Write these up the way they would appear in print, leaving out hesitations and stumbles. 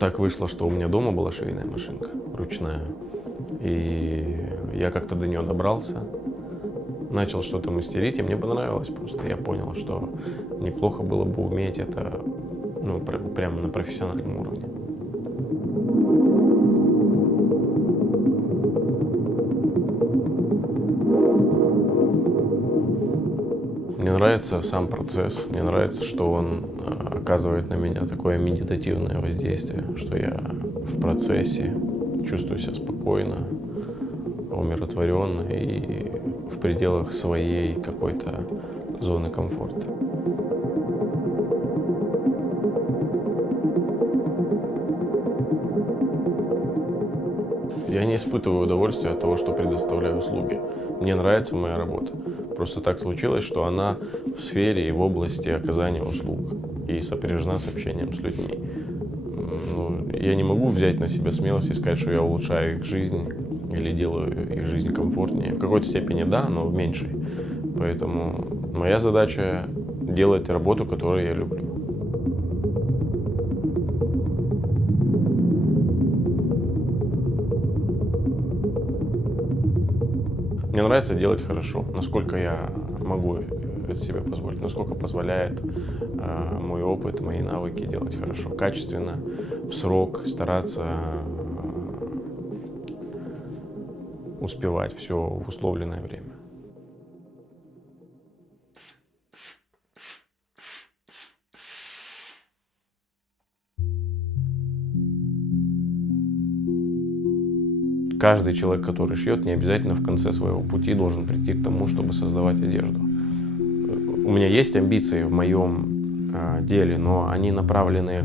Так вышло, что у меня дома была швейная машинка ручная, и я как-то до нее добрался, начал что-то мастерить, и мне понравилось просто. Я понял, что неплохо было бы уметь это, прямо на профессиональном уровне. Мне нравится сам процесс, мне нравится, что он оказывает на меня такое медитативное воздействие, что я в процессе чувствую себя спокойно, умиротворенно и в пределах своей какой-то зоны комфорта. Я не испытываю удовольствия от того, что предоставляю услуги. Мне нравится моя работа. Просто так случилось, что она в сфере и в области оказания услуг и сопряжена с общением с людьми. Я не могу взять на себя смелость и сказать, что я улучшаю их жизнь или делаю их жизнь комфортнее. В какой-то степени да, но в меньшей. Поэтому моя задача — делать работу, которую я люблю. Мне нравится делать хорошо, насколько я могу это себе позволить, насколько позволяет мой опыт, мои навыки делать хорошо, качественно, в срок, стараться успевать все в условленное время. Каждый человек, который шьет, не обязательно в конце своего пути должен прийти к тому, чтобы создавать одежду. У меня есть амбиции в моем деле, но они направлены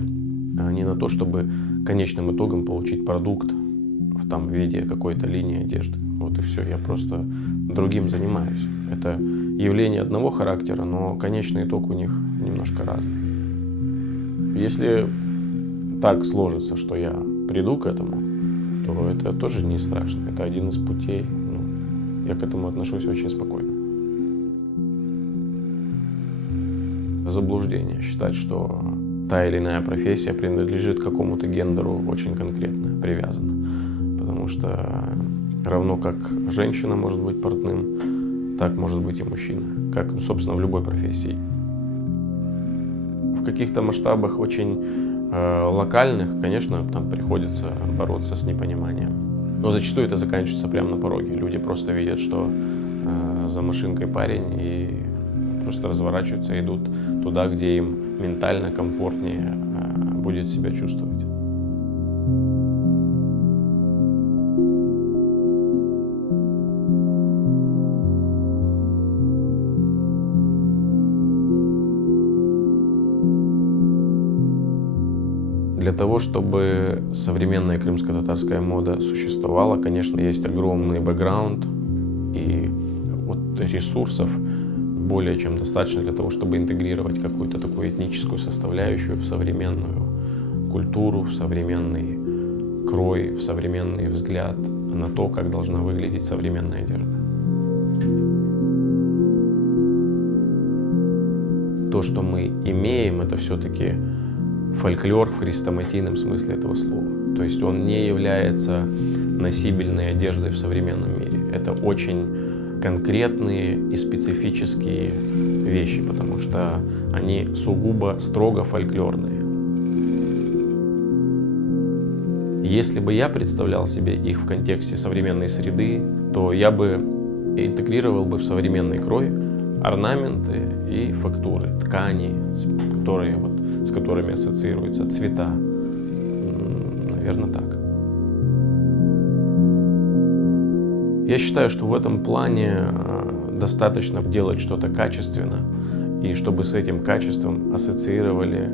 не на то, чтобы конечным итогом получить продукт в виде какой-то линии одежды. Вот и все, я просто другим занимаюсь. Это явление одного характера, но конечный итог у них немножко разный. Если так сложится, что я приду к этому, то это тоже не страшно. Это один из путей. Я к этому отношусь очень спокойно. Заблуждение считать, что та или иная профессия принадлежит какому-то гендеру очень конкретно, привязана. Потому что равно как женщина может быть портным, так может быть и мужчина. Как, собственно, в любой профессии. В каких-то масштабах очень локальных, конечно, там приходится бороться с непониманием. Но зачастую это заканчивается прямо на пороге. Люди просто видят, что за машинкой парень, и просто разворачиваются и идут туда, где им ментально комфортнее будет себя чувствовать. Для того, чтобы современная крымско-татарская мода существовала, конечно, есть огромный бэкграунд, и ресурсов более чем достаточно для того, чтобы интегрировать какую-то такую этническую составляющую в современную культуру, в современный крой, в современный взгляд на то, как должна выглядеть современная одежда. То, что мы имеем, это все-таки фольклор в хрестоматийном смысле этого слова. То есть он не является носибельной одеждой в современном мире. Это очень конкретные и специфические вещи, потому что они сугубо строго фольклорные. Если бы я представлял себе их в контексте современной среды, то я бы интегрировал бы в современный крой орнаменты и фактуры, ткани, с которыми ассоциируются цвета. Наверное, так. Я считаю, что в этом плане достаточно делать что-то качественно, и чтобы с этим качеством ассоциировали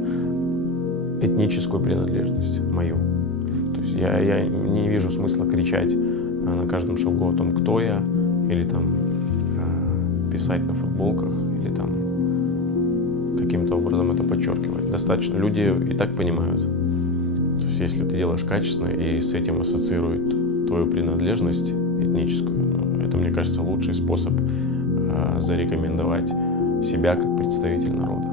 этническую принадлежность мою. То есть я не вижу смысла кричать на каждом шагу о том, кто я, или писать на футболках, или каким-то образом это подчеркивать. Достаточно. Люди и так понимают. То есть если ты делаешь качественно и с этим ассоциирует твою принадлежность этническую, это, мне кажется, лучший способ зарекомендовать себя как представитель народа.